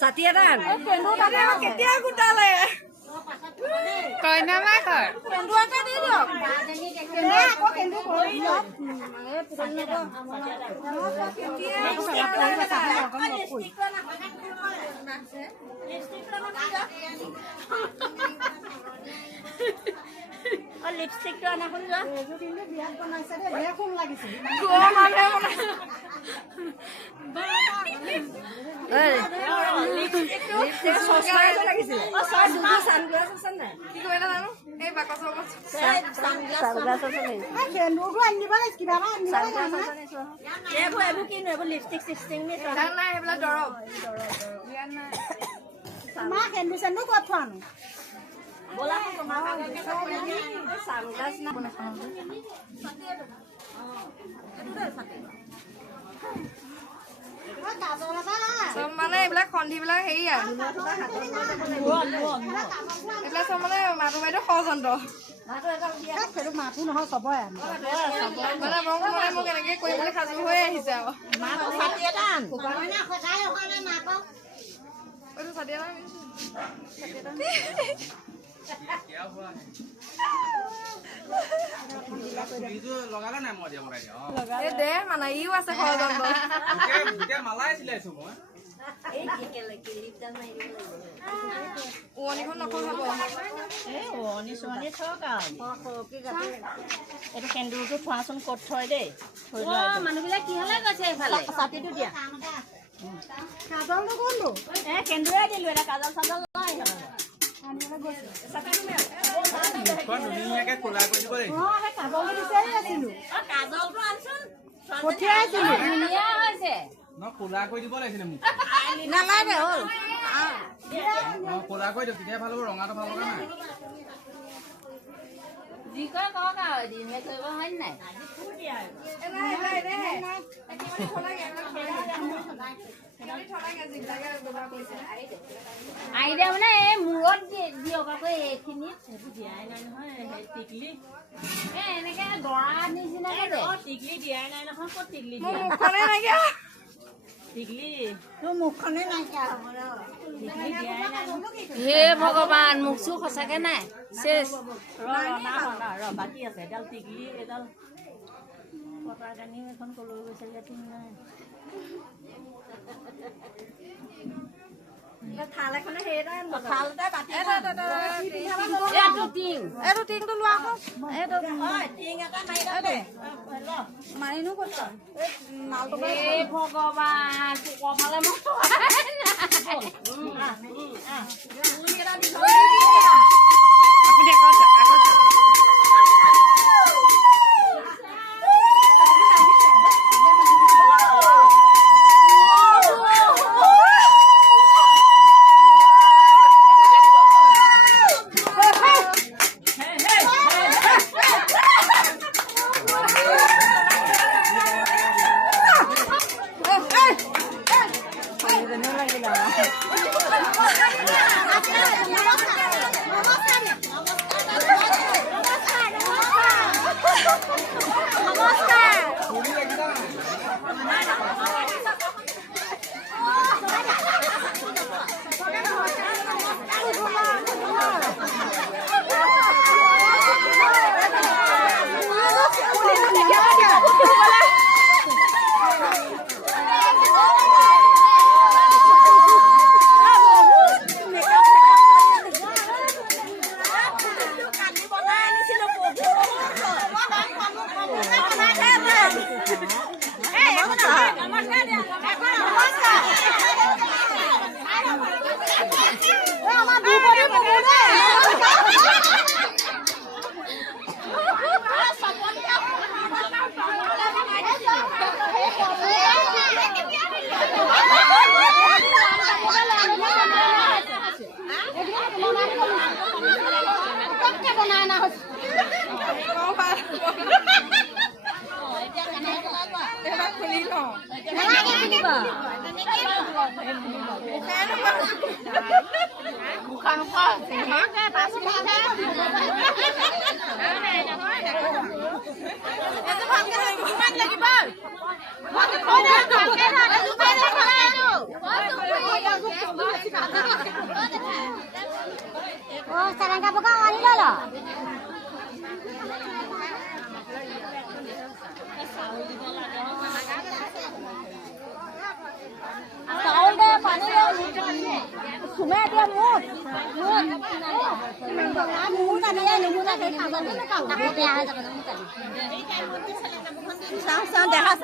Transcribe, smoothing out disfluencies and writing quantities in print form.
ষাঠি এটা কেতিয়া গোটালে কইনা নাই কয় কেন্দুৱাকে দি দিয়ক লিপষ্টিকটো আনাখন যোৱা কিন্তু বিয়াত বনাইছে দে বেয়াখন লাগিছে লিপষ্টিক চিপষ্টিক ক'ত থোৱানো बोला तो तुम्हारा सानग्लास ना बने सब माने एबला खंडी बिला हेई आ एबला सब माने माटु বাইদো খজন্ত माटु এটা দিয়া फेरु माटु নহয় সবয় মানে মোক এনেকে কই বলে খাজু হৈ আহিছে আও মাটু ছাতি এটা আন না খজাই ওখানে মাকো ওটো ছাতি এটা क्या हुआ है वीडियो लगाला ना मजा बगाइ ए दे माने इउ আছে খজন্ত বুকে মালাই ছিলাইছো মই এই কি লাগি লিপটা নাই ওনিখন নখহাব এ ওনি সোনি থকা কি গাতে এটা কেন্দুটো থোৱাচোন কত থয় দে থৈ লোৱা মানুহবিলা কি হলে গৈছে এফালে ছাতিটো দিয়া কাজলটো কোনটো এ কেন্দুৰে দিলো এটা কাজল সাজল নাই কোন দুনিয়াকে কোলা কৰি দিব লাগিব হে কাজলটো বিচাৰি আছিলো কাজলটো আনছুন পঠিয়াই আছিলো ধুনিয়া হৈছে ন কোলা কৰি দিব লাগিছিল মোক নালাগে হ'ল কোলা কৰি দিও তেতিয়া ভাল হ'ব ৰঙাটো ভাল লগা নাই যি কয় কওক আৰু দিনে কৰিব হয় নাই আইডিয়া মানে এই মূৰত দিয়ক আকৌ এইখিনি দিয়াই নাই নহয় টিকলি এনেকে দৰা নিচিনাকে দে টিকলি দিয়াই নাই নহয় ক'ত টিকলি দিয়া মুখনে নাইকিয়া টিকলি তোৰ মুখখনে নাইকিয়া হ'ব টিকলি দিয়াই নাই হে ভগৱান মুখচু সঁচাকে নাই শেষ ৰ বাকী আছে এডাল টিকলি এডাল পতাৰ কানি এখন কলৈ গৈছে ইয়াত নাই থাল এখনে হেৰা থালতে বাতি এইটো টিং এইটো টিংটো লোৱা আকৌ এইটো টিং এটা মাৰি দে মাৰিনো ক'ত নালটো হে ভগৱান কপালে মোক আপুনি It's a দেখা